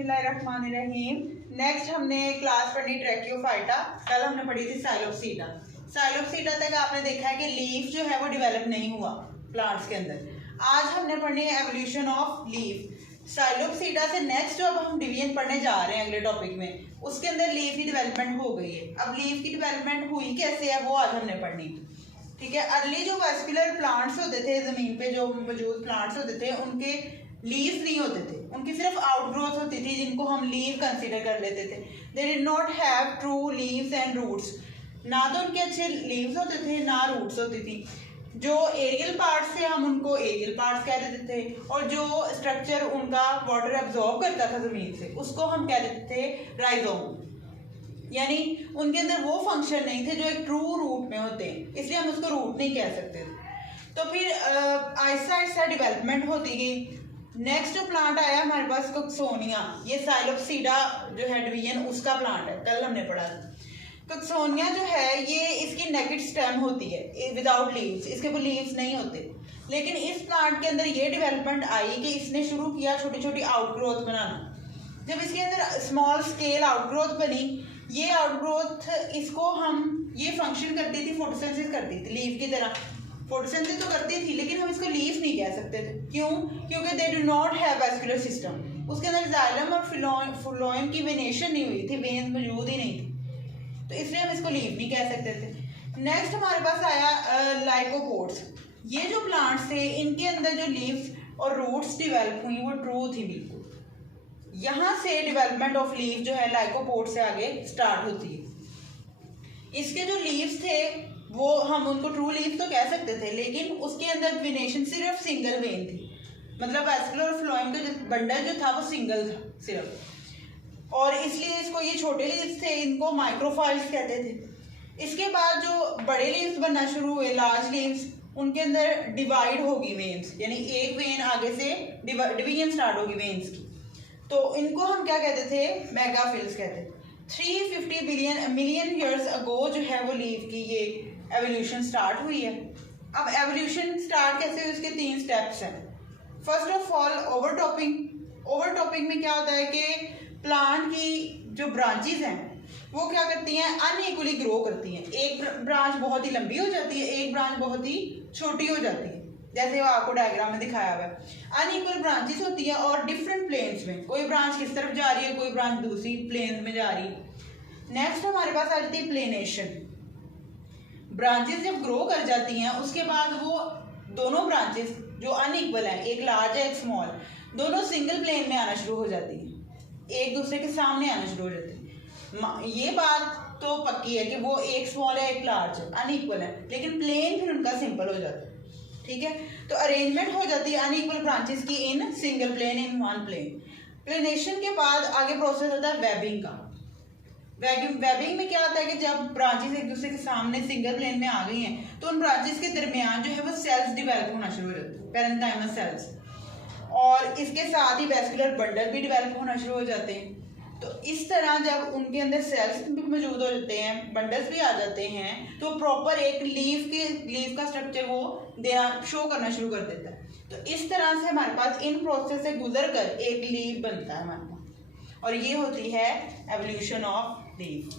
बिस्मिल्लाहिर्रहमानिर्रहीम। नेक्स्ट हमने क्लास पढ़ी ट्रैकियोफाइटा। कल हमने पढ़ी थी साइलोप्सीडा। साइलोप्सीडा तक आपने देखा है कि लीफ जो है वो डेवलप नहीं हुआ प्लांट्स के अंदर। आज हमने पढ़नी है एवोल्यूशन ऑफ लीफ। साइलोप्सीडा से नेक्स्ट जो अब हम डिवीजन पढ़ने जा रहे हैं अगले टॉपिक में, उसके अंदर लीफ की डेवलपमेंट हो गई है। अब लीफ की डेवलपमेंट हुई कैसे है वो आज हमने पढ़नी। ठीक है, अर्ली जो वेस्कुलर प्लांट्स होते थे, जमीन पे जो मौजूद प्लांट्स होते थे, उनके लीव्स नहीं होते थे, उनकी सिर्फ आउटग्रोथ होती थी जिनको हम लीव कंसीडर कर लेते थे। They did not have true leaves and roots. ना तो उनके अच्छे लीव्स होते थे ना रूट्स होती थी। जो एरियल पार्ट्स थे हम उनको एरियल पार्ट्स कह देते थे, और जो स्ट्रक्चर उनका वाटर एब्जॉर्ब करता था जमीन से उसको हम कह देते थे राइजोम। यानी उनके अंदर वो फंक्शन नहीं थे जो एक ट्रू रूट में होते हैं, इसलिए हम उसको रूट नहीं कह सकते थे। तो फिर आहिस्ता आहिस्ता डेवलपमेंट होती गई। नेक्स्ट जो प्लांट आया हमारे पास कोक्सोनिया। ये साइलोप्सीडा जो है डिवीजन उसका प्लांट है, कल हमने पढ़ा। कोक्सोनिया जो है ये इसकी नेकेड स्टेम होती है विदाउट लीव्स, इसके ऊपर लीव्स नहीं होते। लेकिन इस प्लांट के अंदर ये डेवलपमेंट आई कि इसने शुरू किया छोटी छोटी आउटग्रोथ बनाना। जब इसके अंदर स्मॉल स्केल आउटग्रोथ बनी, ये आउटग्रोथ इसको हम ये फंक्शन करती थी, फोटोसिंथेसिस करती थी लीव की तरह। फोटोसिंथेसिस तो करती थी लेकिन हम इसको लीफ नहीं कह सकते थे। क्यों? क्योंकि they do not have vascular system. उसके अंदर जाइलम और फ्लोएम की वेनेशन नहीं हुई थी, वेन्स मौजूद ही नहीं थी, तो इसलिए हम इसको लीफ नहीं कह सकते थे। नेक्स्ट हमारे पास आया लाइकोपोड्स। ये जो प्लांट्स थे इनके अंदर जो लीव्स और रूट्स डेवलप हुई वो ट्रू थी बिल्कुल। यहाँ से डेवलपमेंट ऑफ लीफ जो है लाइकोपोड से आगे स्टार्ट होती है। इसके जो लीव्स थे वो हम उनको ट्रू लीफ तो कह सकते थे, लेकिन उसके अंदर वेनेशन सिर्फ सिंगल वेन थी। मतलब वैस्कुलर और फ्लोएम का जो बंडल जो था वो सिंगल था सिर्फ, और इसलिए इसको ये छोटे लीव्स थे इनको माइक्रोफाइल्स कहते थे। इसके बाद जो बड़े लीव्स बनना शुरू हुए, लार्ज लीव्स, उनके अंदर डिवाइड होगी वेन्स, यानी एक वेन आगे से डिवीजन स्टार्ट होगी वेन्स की। तो इनको हम क्या कहते थे? मेगाफिल्स कहते थे। 350 मिलियन ईयर्स अगो जो है वो लीव की ये एवोल्यूशन स्टार्ट हुई है। अब एवोल्यूशन स्टार्ट कैसे हुई, उसके 3 स्टेप्स हैं। First of all overtopping. Overtopping में क्या होता है कि प्लांट की जो ब्रांचेस हैं वो क्या करती हैं? अनइक्वली ग्रो करती हैं। एक ब्रांच बहुत ही लंबी हो जाती है, एक ब्रांच बहुत ही छोटी हो जाती है, जैसे वो आपको डायग्राम में दिखाया हुआ है। अनइक्वल ब्रांचेस होती है और डिफरेंट प्लेन्स में, कोई ब्रांच किस तरफ जा रही है, कोई ब्रांच दूसरी प्लेन में जा रही है। नेक्स्ट हमारे पास आ जाती है प्लेनेशन। ब्रांचेस जब ग्रो कर जाती हैं उसके बाद वो दोनों ब्रांचेस जो अनइक्वल हैं, एक लार्ज है एक स्मॉल, दोनों सिंगल प्लेन में आना शुरू हो जाती हैं, एक दूसरे के सामने आना शुरू हो जाती है। ये बात तो पक्की है कि वो एक स्मॉल है एक लार्ज है, अनइक्वल है, लेकिन प्लेन फिर उनका सिंपल हो जाता है। ठीक है, तो अरेंजमेंट हो जाती है अनइक्वल ब्रांचेस की in single plane, in one plane. प्लेनेशन के बाद आगे प्रोसेस होता है वेबिंग का। वेबिंग में क्या होता है कि जब ब्रांचेस एक दूसरे के सामने सिंगल प्लेन में आ गई हैं तो उन ब्रांचेस के दरमियान जो है वो सेल्स डेवलप होना शुरू हो जाते हैं, पेरेन्काइमस सेल्स, और इसके साथ ही वेस्कुलर बंडल भी डेवलप होना शुरू हो जाते हैं। तो इस तरह जब उनके अंदर सेल्स भी मौजूद हो जाते हैं, बंडल्स भी आ जाते हैं, तो प्रॉपर एक लीफ का स्ट्रक्चर वो देना शो करना शुरू कर देता है। तो इस तरह से हमारे पास इन प्रोसेस से गुजर कर एक लीफ बनता है हमारे पास, और ये होती है एवोल्यूशन ऑफ लीफ।